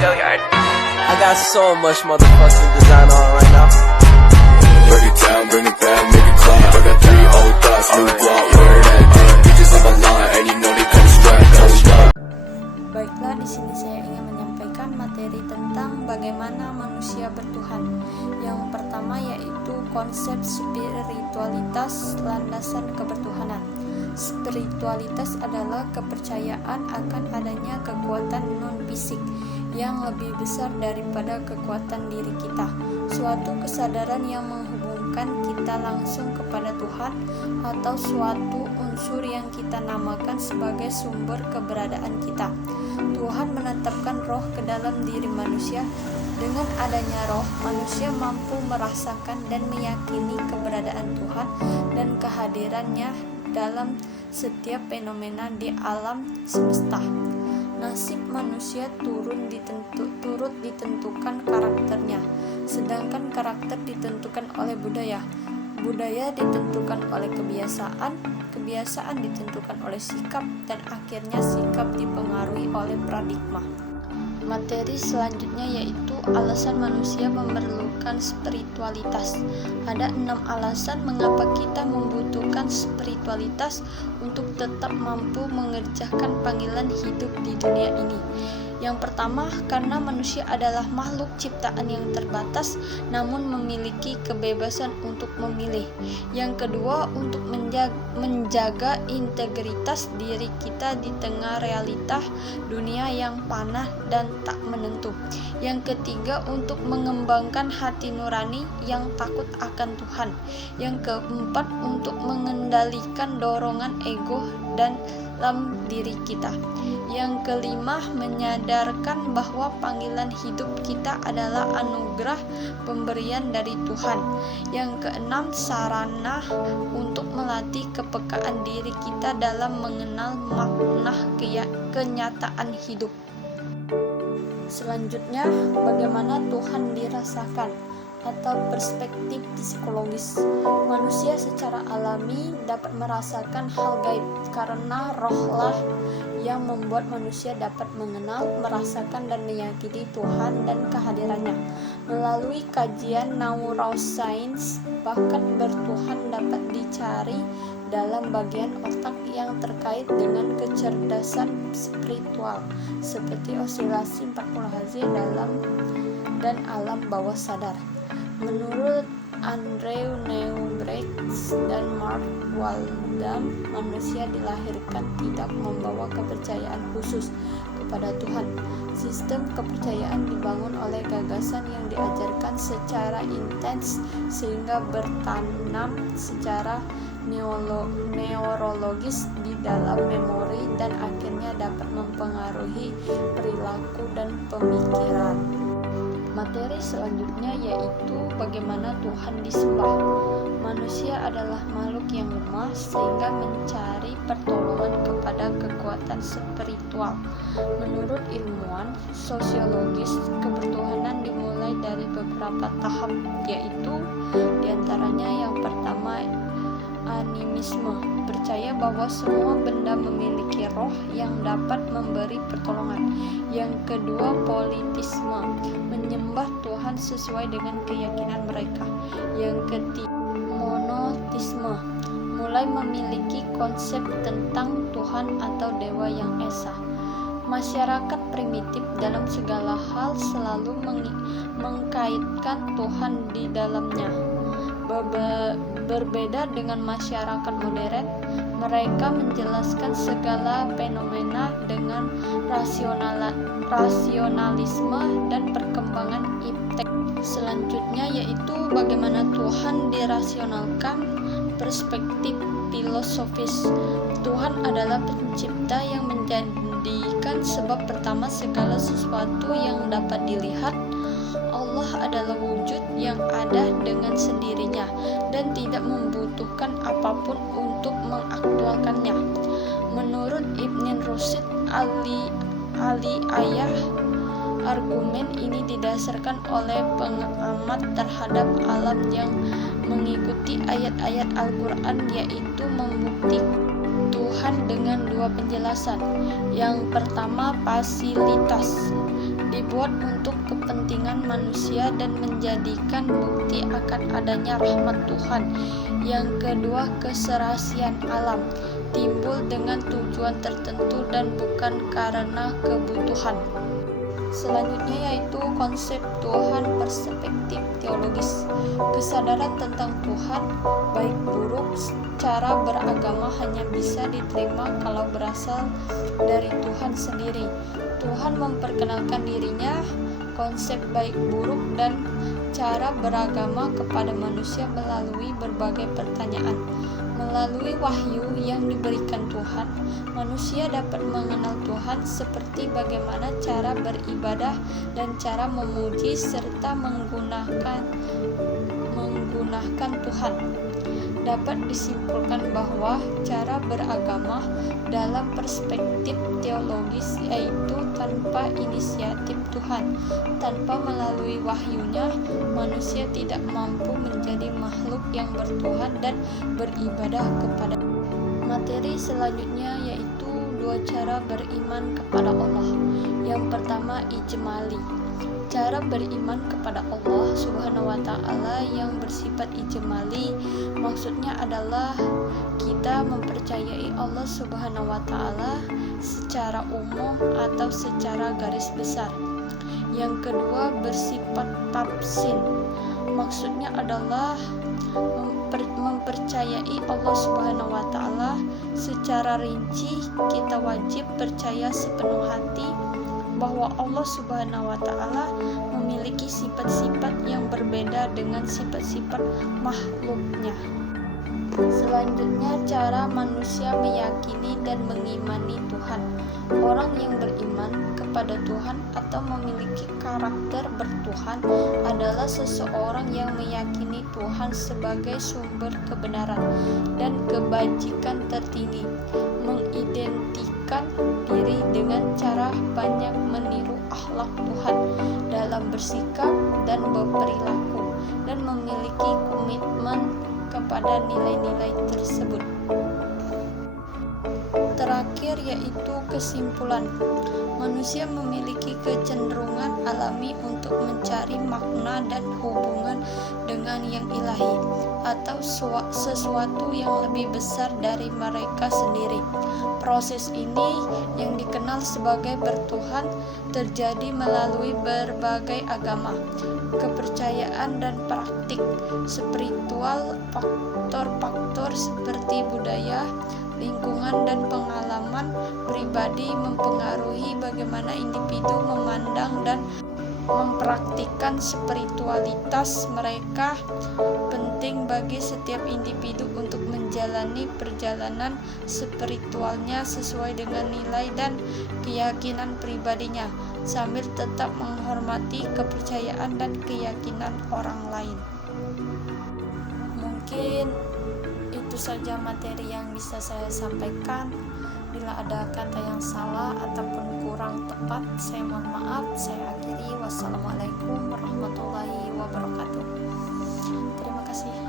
I got so much motherfucking design on right now. Break it down, bring it back, make it clap. I got 3 old thoughts, new block, where that thing. Bitches on my line, and you know they come strapped. Hold up. Baiklah, di sini saya ingin menyampaikan materi tentang bagaimana manusia bertuhan. Yang pertama yaitu konsep spiritualitas landasan kebertuhanan. Spiritualitas adalah kepercayaan akan adanya kekuatan non-fisik yang lebih besar daripada kekuatan diri kita. Suatu kesadaran yang menghubungkan kita langsung kepada Tuhan atau suatu unsur yang kita namakan sebagai sumber keberadaan kita. Tuhan menetapkan roh ke dalam diri manusia. Dengan adanya roh, manusia mampu merasakan dan meyakini keberadaan Tuhan dan kehadirannya dalam setiap fenomena di alam semesta. Nasib manusia turut ditentukan karakternya, sedangkan karakter ditentukan oleh budaya. Budaya ditentukan oleh kebiasaan, kebiasaan ditentukan oleh sikap, dan akhirnya sikap dipengaruhi oleh paradigma. Materi selanjutnya yaitu alasan manusia memerlukan spiritualitas. Ada 6 alasan mengapa kita membutuhkan spiritualitas untuk tetap mampu mengerjakan panggilan hidup di dunia ini. Yang pertama, karena manusia adalah makhluk ciptaan yang terbatas namun memiliki kebebasan untuk memilih. Yang kedua, untuk menjaga integritas diri kita di tengah realita dunia yang panah dan tak menentu. Yang ketiga, untuk mengembangkan hati nurani yang takut akan Tuhan. Yang keempat, untuk mengendalikan dorongan ego dan dalam diri kita. Yang kelima, menyadarkan bahwa panggilan hidup kita adalah anugerah pemberian dari Tuhan. Yang keenam, sarana untuk melatih kepekaan diri kita dalam mengenal makna kenyataan hidup. Selanjutnya, bagaimana Tuhan dirasakan atau perspektif psikologis. Manusia secara alami dapat merasakan hal gaib karena rohlah yang membuat manusia dapat mengenal, merasakan, dan meyakini Tuhan dan kehadirannya. Melalui kajian neuroscience, bahkan bertuhan dapat dicari dalam bagian otak yang terkait dengan kecerdasan spiritual, seperti osilasi 40 Hz dan alam bawah sadar. Menurut Andrew Neubrecht dan Mark Waldam, manusia dilahirkan tidak membawa kepercayaan khusus kepada Tuhan. Sistem kepercayaan dibangun oleh gagasan yang diajarkan secara intens sehingga bertanam secara neurologis di dalam memori dan akhirnya dapat mempengaruhi perilaku dan pemikiran. Materi selanjutnya yaitu bagaimana Tuhan disembah. Manusia adalah makhluk yang lemah sehingga mencari pertolongan kepada kekuatan spiritual. Menurut ilmuwan sosiologis, kebertuhanan dimulai dari beberapa tahap, yaitu diantaranya yang pertama animisme, percaya bahwa semua benda memiliki roh yang dapat memberi pertolongan. Yang kedua, politisme, menyembah Tuhan sesuai dengan keyakinan mereka. Yang ketiga, monoteisme, mulai memiliki konsep tentang Tuhan atau dewa yang esa. Masyarakat primitif dalam segala hal selalu mengkaitkan Tuhan di dalamnya. Berbeda dengan masyarakat modern, mereka menjelaskan segala fenomena dengan rasionalisme dan perkembangan iptek. Selanjutnya yaitu bagaimana Tuhan dirasionalkan, perspektif filosofis. Tuhan adalah pencipta yang menjadikan sebab pertama segala sesuatu yang dapat dilihat. Allah adalah wujud yang ada dengan sendirinya dan tidak membutuhkan apapun untuk mengaktualkannya. Menurut Ibn Rushd ayah, argumen ini didasarkan oleh pengamat terhadap alam yang mengikuti ayat-ayat Al-Quran, yaitu membuktikan Tuhan dengan 2 penjelasan. Yang pertama, fasilitas. dibuat untuk kepentingan manusia dan menjadikan bukti akan adanya rahmat Tuhan. Yang kedua, keserasian alam timbul dengan tujuan tertentu dan bukan karena kebutuhan. Selanjutnya yaitu konsep Tuhan perspektif teologis. Kesadaran tentang Tuhan, baik buruk, cara beragama hanya bisa diterima kalau berasal dari Tuhan sendiri. Tuhan memperkenalkan dirinya, konsep baik buruk dan cara beragama kepada manusia melalui berbagai pertanyaan. Melalui wahyu yang diberikan Tuhan, manusia dapat mengenal Tuhan seperti bagaimana cara beribadah dan cara memuji serta menggunakan Tuhan. Dapat disimpulkan bahwa cara beragama dalam perspektif teologis yaitu tanpa inisiatif Tuhan. Tanpa melalui wahyunya, manusia tidak mampu menjadi makhluk yang bertuhan dan beribadah kepada. Materi selanjutnya yaitu 2 cara beriman kepada Allah. Yang pertama, ijmali. Cara beriman kepada Allah Subhanahu wa Ta'ala yang bersifat ijmali maksudnya adalah kita mempercayai Allah Subhanahu wa Ta'ala secara umum atau secara garis besar. Yang kedua, bersifat tafsil. Maksudnya adalah mempercayai Allah Subhanahu wa Ta'ala secara rinci. Kita wajib percaya sepenuh hati bahwa Allah Subhanahu wa Ta'ala memiliki sifat-sifat yang berbeda dengan sifat-sifat makhluknya. Selanjutnya, cara manusia meyakini dan mengimani Tuhan. Orang yang beriman kepada Tuhan atau memiliki karakter bertuhan adalah seseorang yang meyakini Tuhan sebagai sumber kebenaran dan kebajikan tertinggi, mengidentikan diri dengan cara banyak meniru akhlak Tuhan dalam bersikap dan berperilaku, dan memiliki komitmen kepada nilai-nilai tersebut. Terakhir yaitu kesimpulan. Manusia memiliki kecenderungan alami untuk mencari makna dan hubungan dengan yang ilahi atau sesuatu yang lebih besar dari mereka sendiri. Proses ini yang dikenal sebagai bertuhan terjadi melalui berbagai agama, kepercayaan dan praktik spiritual. Faktor-faktor seperti budaya, lingkungan dan pengalaman pribadi mempengaruhi bagaimana individu memandang dan mempraktikkan spiritualitas mereka. Penting bagi setiap individu untuk menjalani perjalanan spiritualnya sesuai dengan nilai dan keyakinan pribadinya, sambil tetap menghormati kepercayaan dan keyakinan orang lain. Mungkin itu saja materi yang bisa saya sampaikan. Bila ada kata yang salah ataupun kurang tepat, saya mohon maaf. Saya akhiri. Wassalamualaikum warahmatullahi wabarakatuh. Terima kasih.